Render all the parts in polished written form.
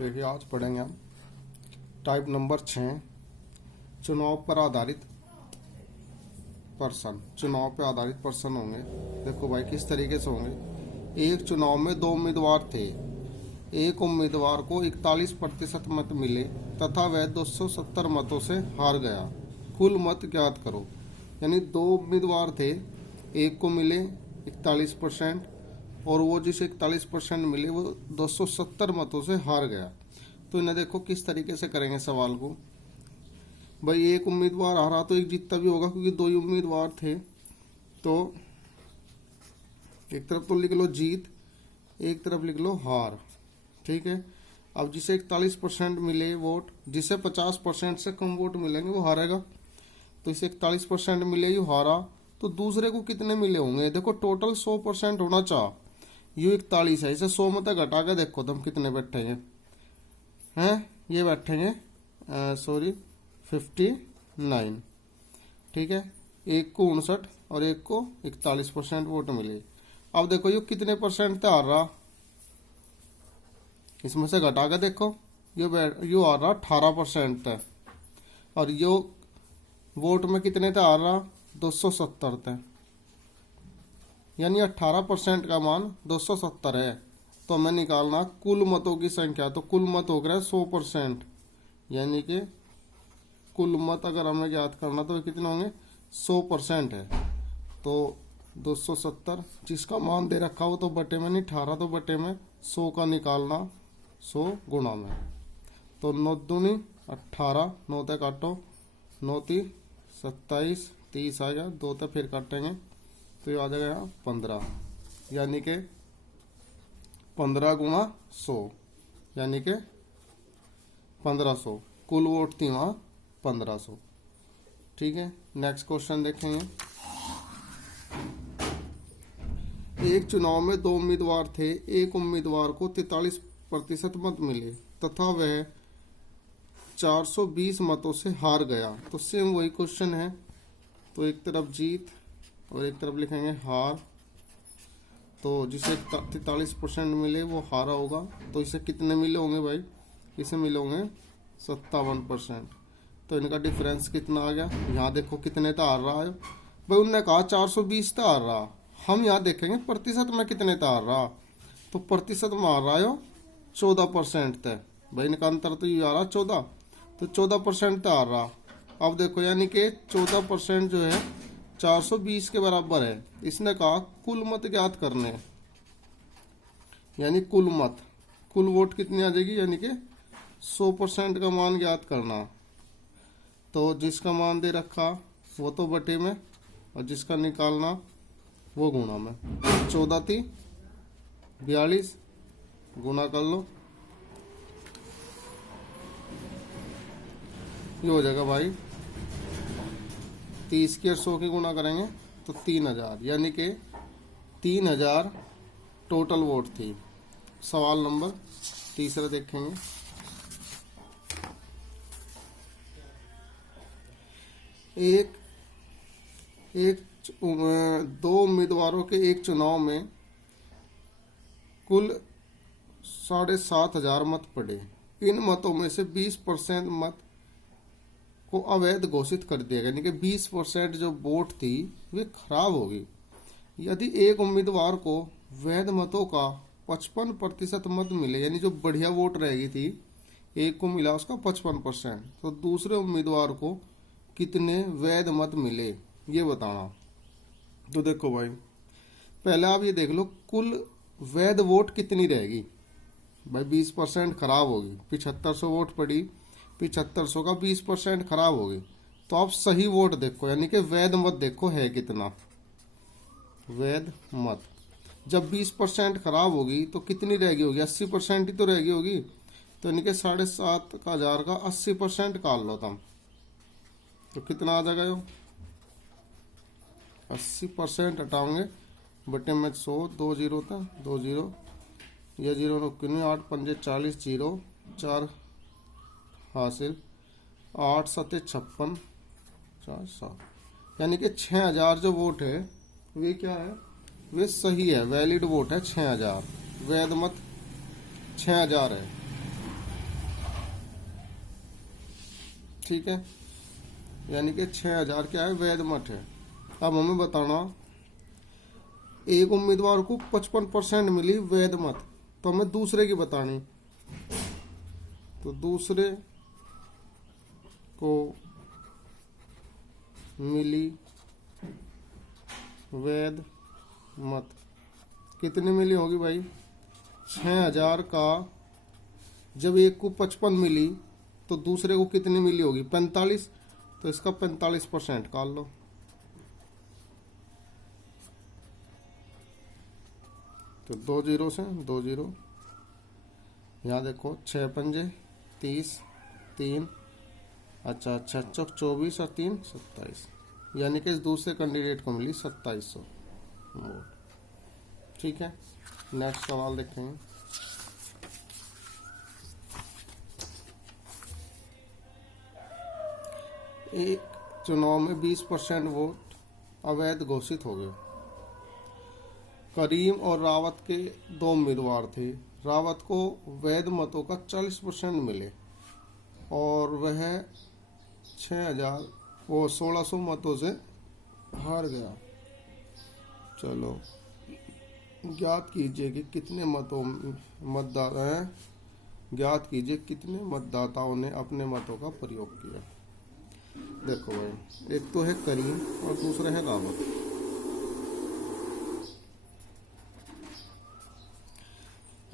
देखिए आज पढ़ेंगे हम टाइप नंबर 6 चुनाव पर आधारित प्रश्न। चुनाव पर आधारित प्रश्न होंगे। देखो भाई किस तरीके से होंगे। एक चुनाव में 2 उम्मीदवार थे। एक उम्मीदवार को 41% मत मिले तथा वह 270 मतों से हार गया। कुल मत ज्ञात करो। यानी 2 उम्मीदवार थे, एक को मिले 41% और वो जिसे 41% मिले वो 270 मतों से हार गया। तो इन्हें देखो किस तरीके से करेंगे सवाल को। भाई एक उम्मीदवार हारा तो एक जीतता भी होगा, क्योंकि 2 ही उम्मीदवार थे। तो एक तरफ तो लिख लो जीत, एक तरफ लिख लो हार। ठीक है। अब जिसे 41% मिले वोट, जिसे 50% से कम वोट मिलेंगे वो हारेगा। तो इसे 41% मिले ही हारा, तो दूसरे को कितने मिले होंगे। देखो टोटल 100% होना चाह, यू 41 है, इसे 100 में तक घटा के देखो तुम कितने बैठेंगे। हैं ये बैठेंगे 59। ठीक है। एक को 59 और एक को 41% वोट मिले। अब देखो ये कितने परसेंट हार रहा, इसमें से घटा के देखो। यो आ रहा 18% था, और यो वोट में कितने थे हार रहा 270 थे। यानी 18% का मान 270 है। तो हमें निकालना कुल मतों की संख्या। तो कुल मत हो गया 100%, यानी कि कुल मत अगर हमें याद करना तो कितने होंगे 100% है। तो 270 जिसका मान दे रखा हो तो बटे में नहीं, 18 तो बटे में 100 का निकालना 100 गुणा में। तो 9 दूनी 18, 9 तक काटो, 9 ती 27, 30 आ गया, 2 तक फिर काटेंगे तो ये आ जाएगा 15, यानी कि 15 गुणा 100 यानी कि 1500। कुल वोट थी वहाँ 1500। ठीक है। नेक्स्ट क्वेश्चन देखेंगे। एक चुनाव में 2 उम्मीदवार थे। एक उम्मीदवार को 43% मत मिले तथा वह 420 मतों से हार गया। तो सेम वही क्वेश्चन है। तो एक तरफ जीत और एक तरफ लिखेंगे हार। तो जिसे 43% मिले वो हारा होगा। तो इसे कितने मिले होंगे भाई, इसे मिले होंगे 57%। तो इनका डिफरेंस कितना आ गया। यहाँ देखो कितने तो हार रहा है भाई, उनने कहा 420 तो हार रहा। हम यहाँ देखेंगे प्रतिशत में कितने तो हार रहा। तो प्रतिशत में हार रहा है 14% तय भाई। इनका अंतर तो ये आ रहा 14, तो 14% तो हार रहा। अब देखो यानी कि 14% जो है 420 के बराबर है। इसने कहा कुल मत ज्ञात करने, यानी कुल मत, कुल वोट कितनी आ जाएगी, यानी कि 100% का मान ज्ञात करना। तो जिसका मान दे रखा वो तो बटे में, और जिसका निकालना वो गुणा में। 14 थी 42, गुणा कर लो, ये हो जाएगा भाई 30 की और 100 की गुणा करेंगे तो 3000, यानी कि 3000 टोटल वोट थी। सवाल नंबर तीसरा देखेंगे। एक 2 उम्मीदवारों के एक चुनाव में कुल 7500 मत पड़े। इन मतों में से 20% मत को अवैध घोषित कर दिया गया, यानी कि 20% जो वोट थी वे खराब होगी। यदि एक उम्मीदवार को वैध मतों का 55% मत मिले, यानी जो बढ़िया वोट रहेगी थी, एक को मिला उसका 55%, तो दूसरे उम्मीदवार को कितने वैध मत मिले ये बताना। तो देखो भाई पहले आप ये देख लो कुल वैध वोट कितनी रहेगी। भाई 20% खराब होगी, 7500 वोट पड़ी, 7500 का 20% खराब होगी। तो आप सही वोट देखो, यानी कि वैध मत देखो है कितना वैध मत। जब 20% खराब होगी तो कितनी रहेगी होगी, 80% ही तो रहेगी होगी। तो यानी कि 7500 का 80% काट लो तुम, तो कितना आ जाएगा। 80% हटाओगे बटे में 100, 2 जीरो था 2 जीरो, यह जीरो रुकनी 8 पंजे 40, जीरो 4 हासिल, 8 सते 56, 4 7, यानी कि 6000 जो वोट है वे क्या है, वे सही है, वैलिड वोट है 6000। वैध मत 6000 है। ठीक है, यानी कि 6000 क्या है, वैध मत है। अब हमें बताना, एक उम्मीदवार को 55% मिली वैध मत, तो हमें दूसरे की बतानी। तो दूसरे को मिली वैध मत कितनी मिली होगी भाई, 6000 का जब एक को 55 मिली तो दूसरे को कितनी मिली होगी, 45। तो इसका 45% निकाल लो। तो 2 जीरो से 2 जीरो, यहाँ देखो 6 पंजे 30, 3 अच्छा 24 और 3 27, यानी कि इस दूसरे कैंडिडेट को मिली 2700 वोट। ठीक है, नेक्स्ट सवाल देखेंगे। एक चुनाव में 20% वोट अवैध घोषित हो गए। करीम और रावत के 2 उम्मीदवार थे। रावत को वैध मतों का 40% मिले और वह 1600 मतों से हार गया। चलो ज्ञात कीजिए कि कितने मतदाता हैं, ज्ञात कीजिए कितने मतदाताओं ने अपने मतों का प्रयोग किया। देखो भाई, एक तो है करीम और दूसरा है रावत।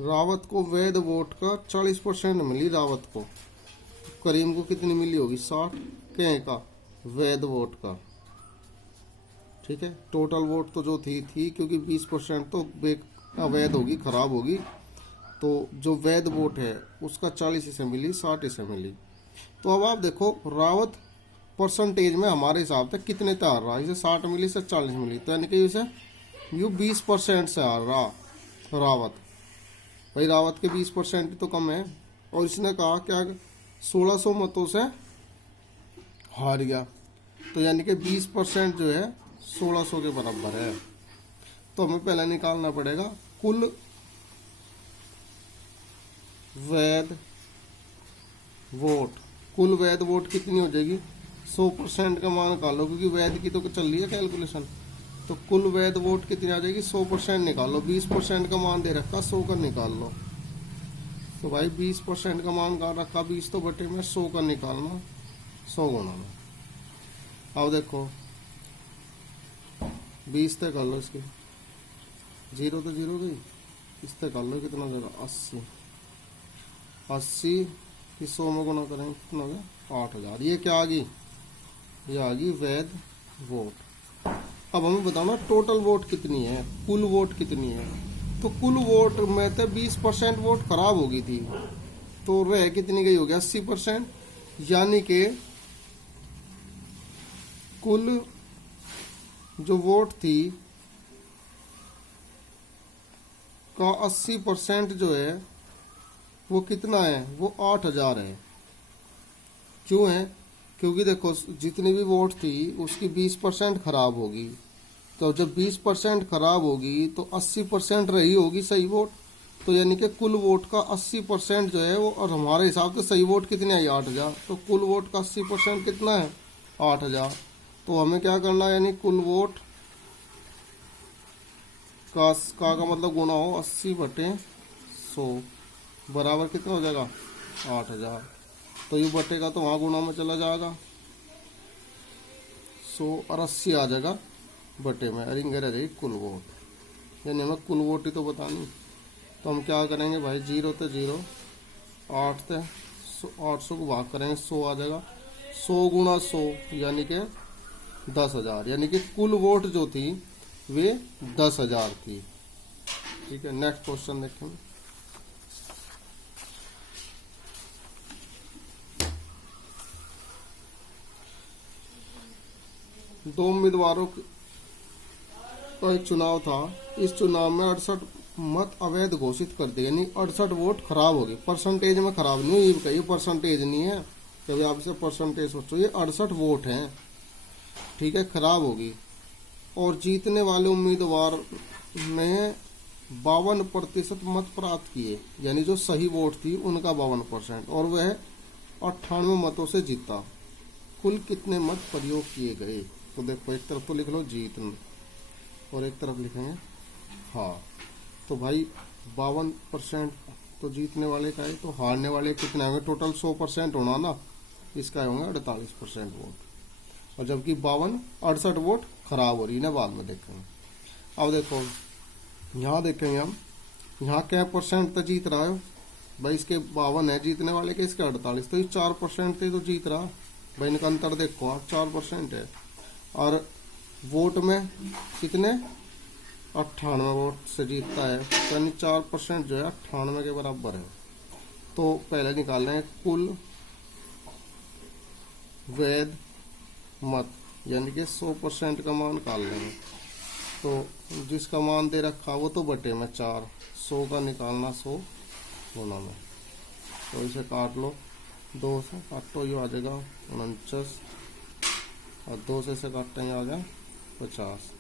रावत को वैध वोट का 40% मिली रावत को। करीम को कितनी मिली होगी, 60 के का वैध वोट का। ठीक है, टोटल वोट तो जो थी क्योंकि 20% तो अवैध होगी, खराब होगी, तो जो वैध वोट है उसका 40 इसे मिली, 60 इसे मिली। तो अब आप देखो रावत परसेंटेज में हमारे हिसाब से कितने से हार रहा, इसे 60 मिली, इसे 40 मिली, तो यानी कि इसे 20% से हार रहा रावत। भाई रावत के 20% तो कम है, और इसने कहा क्या 1600 मतों से हार गया, तो यानी कि 20% जो है 1600 के बराबर है। तो हमें पहले निकालना पड़ेगा कुल वैध वोट। कुल वैध वोट कितनी हो जाएगी, 100% का मान निकालो, क्योंकि वैध की तो चल रही है कैलकुलेशन। तो कुल वैध वोट कितनी आ जाएगी, 100% निकालो। 20% का मान दे रखा, 100 का निकाल लो। तो भाई 20% का मान का रखा, 20 तो बटे में 100 का निकालना, 100 गुना में। अब देखो 20 तक कर लो, इसकी 0 तो 0 गई, इस तक कर लो कितना देगा, 80। 80 की 100 में गुना करेंगे कितना हो गया, 8000। ये क्या आ गई, ये आ गई वैध वोट। अब हमें बताना टोटल वोट कितनी है, कुल वोट कितनी है। तो कुल वोट में तो 20% वोट खराब हो गई थी, तो रह कितनी गई होगी, 80%। यानी कि कुल जो वोट थी का 80% जो है वो कितना है, वो 8000 है। क्यों है, क्योंकि देखो जितनी भी वोट थी उसकी 20% खराब होगी, तो जब 20% खराब होगी तो 80% रही होगी सही वोट। तो यानी कि कुल वोट का 80% जो है वो, और हमारे हिसाब से सही वोट कितने आई, 8000। तो कुल वोट का 80% कितना है, 8000। तो हमें क्या करना है, यानी कुल वोट का मतलब गुना हो 80 बटे 100 बराबर कितना हो जाएगा, 8000। तो ये बटे का तो वहाँ गुना में चला जाएगा, 100 और 80 आ जाएगा बटे में, रिंगे रह जाएगी कुल वोट। यानी हमें कुल वोट ही तो बतानी। तो हम क्या करेंगे भाई, 0 तो 0, 8 से 800 को भाग करेंगे, 100 आ जाएगा, 100 गुना 100 यानी कि 10,000। यानी कि कुल वोट जो थी वे 10,000 थी। ठीक है, नेक्स्ट क्वेश्चन देखेंगे। दो उम्मीदवारों का एक चुनाव था। इस चुनाव में 68 मत अवैध घोषित कर दिए, यानी 68 वोट खराब हो गए। परसेंटेज में खराब नहीं हुई, ये परसेंटेज नहीं है, कभी आप इसे परसेंटेज सोचो। ये 68 वोट हैं, ठीक है, खराब होगी। और जीतने वाले उम्मीदवार ने 52% मत प्राप्त किए, यानी जो सही वोट थी उनका 52%, और वह 98 मतों से जीता। कुल कितने मत प्रयोग किए गए। तो देखो एक तरफ तो लिख लो जीत और एक तरफ लिखेंगे हार। तो भाई 52% तो जीतने वाले का है, तो हारने वाले कितने होंगे, टोटल 100% होना ना, इसका होंगे 48% वोट। और जबकि 68 वोट खराब हो रही है, बाद में देखेंगे। अब देखो यहाँ देखेंगे हम, यहाँ क्या परसेंट तो जीत रहा है भाई, इसके 52 है जीतने वाले के, इसके 48, तो ये 4% थे तो जीत रहा भाई। इनका अंतर देखो आप, 4% है। और वोट में कितने, 98 वोट से जीतता है, तो यानी 4% जो है 98 के बराबर है। तो पहले निकाल रहे हैं कुल वैध मत, यानी कि 100% का मान निकाल लेंगे। तो जिसका मान दे रखा वो तो बटे में 4, 100 का निकालना 100 गुना में, तो इसे काट लो, 2 से काटो ये आ जाएगा 49, और 2 से काटेंगे आ जाए 50।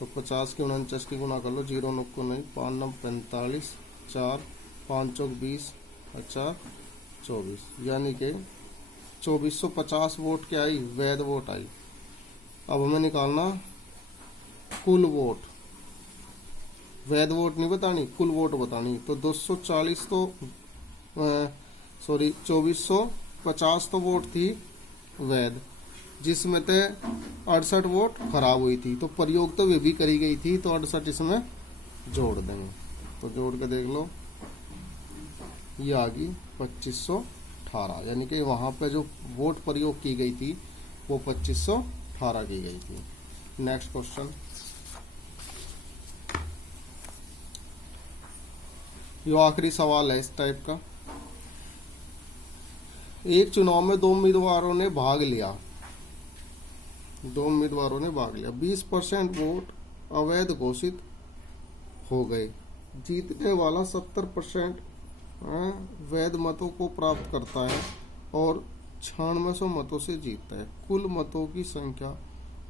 तो 50 की 49 की गुना कर लो, 0 9 नहीं, 5 9 45, 4 5 चौक 20, अच्छा 24, यानी कि 2450 वोट क्या आई, वैध वोट आई। अब हमें निकालना कुल वोट, वैध वोट नहीं बतानी, कुल वोट बतानी। तो 240 तो सॉरी 2450 तो वोट थी वैध, जिसमें से 68 वोट खराब हुई थी, तो प्रयोग तो वे भी करी गई थी, तो 68 इसमें जोड़ देंगे। तो जोड़ के देख लो, ये आ गई 2518, यानी कि वहां पे जो वोट प्रयोग की गई थी वो 2518 की गई थी। नेक्स्ट क्वेश्चन, ये आखिरी सवाल है इस टाइप का। एक चुनाव में 2 उम्मीदवारों ने भाग लिया, 20% वोट अवैध घोषित हो गए। जीतने वाला 70% वैध मतों को प्राप्त करता है और 9600 मतों से जीतता है। कुल मतों की संख्या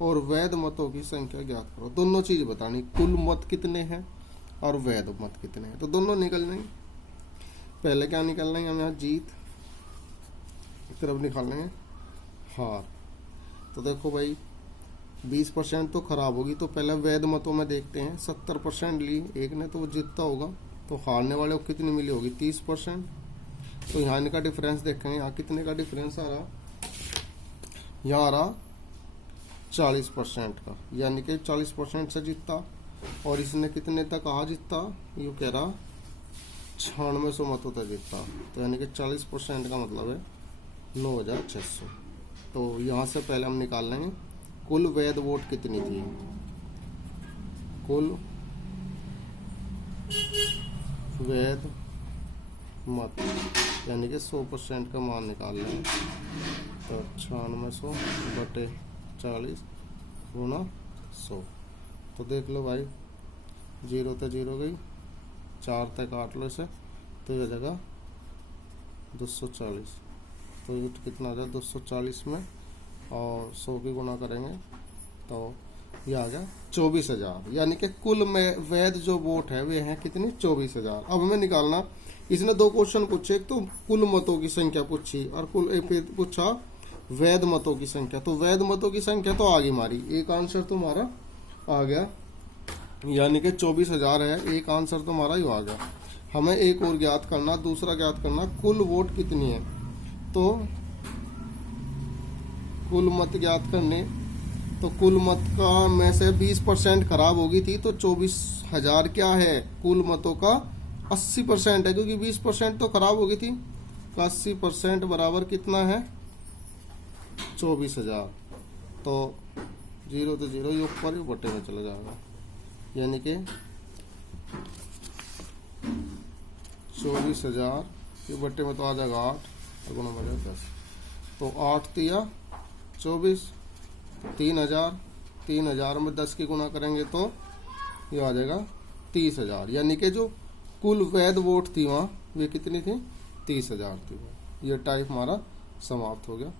और वैध मतों की संख्या ज्ञात करो। दोनों चीज बतानी, कुल मत कितने हैं और वैध मत कितने हैं, तो दोनों निकलने। पहले क्या निकालना है, हम यहाँ जीत एक तरफ निकालेंगे हार। तो देखो भाई 20% तो खराब होगी, तो पहले वैध मतों में देखते हैं। 70% ली एक ने, तो वो जीतता होगा, तो हारने वाले को कितनी मिली होगी, 30%। तो यहाँ इनका डिफरेंस देखेंगे, यहाँ कितने का डिफरेंस आ रहा, यहाँ आ रहा 40% का, यानी कि 40% से जीतता। और इसने कितने तक कहा जीतता, यू कह रहा 9600 मतों तक जीतता, तो यानी कि 40% का मतलब है 9600। तो यहाँ से पहले हम निकाल लेंगे कुल वैध वोट कितनी थी, कुल वैध मत, यानी कि 100% का मान निकाल लेंगे। तो 9600 बटे 40 गुना 100। तो देख लो भाई, 0 तो 0 गई, 4 तक काट लो इसे, तो ये जगह 240। तो ये कितना आ जाए 240 में, और 100 की गुना करेंगे तो ये आ गया 24,000, यानी कि कुल में वैध जो वोट है वे हैं कितनी, 24,000। अब हमें निकालना, इसने 2 क्वेश्चन पूछे, एक तो कुल मतों की संख्या पूछी और फिर पूछा वैध मतों की संख्या। तो वैध मतों की संख्या तो आगे मारी, एक आंसर तुम्हारा आ गया, यानी कि 24,000 है, एक आंसर तुम्हारा ही आ गया। हमें एक और ज्ञात करना, दूसरा ज्ञात करना कुल वोट कितनी है। तो कुल मत ज्ञात करने, तो कुल मत का में से 20% खराब होगी थी, तो 24,000 क्या है, कुल मतों का 80% है, क्योंकि 20% तो खराब होगी थी, तो 80% बराबर कितना है 24,000। तो 0 तो 0 ये ऊपर ही बटे में चला जाएगा, यानी कि 24,000 ये बटे में तो आ जाएगा 8 गुना में 10। तो 8 तिया 24, 3,000, 3,000 में 10 की गुना करेंगे तो ये आ जाएगा 30,000, यानी कि जो कुल वैध वोट थी वहाँ वे कितनी थी, 30,000 थी। ये टाइप हमारा समाप्त हो गया।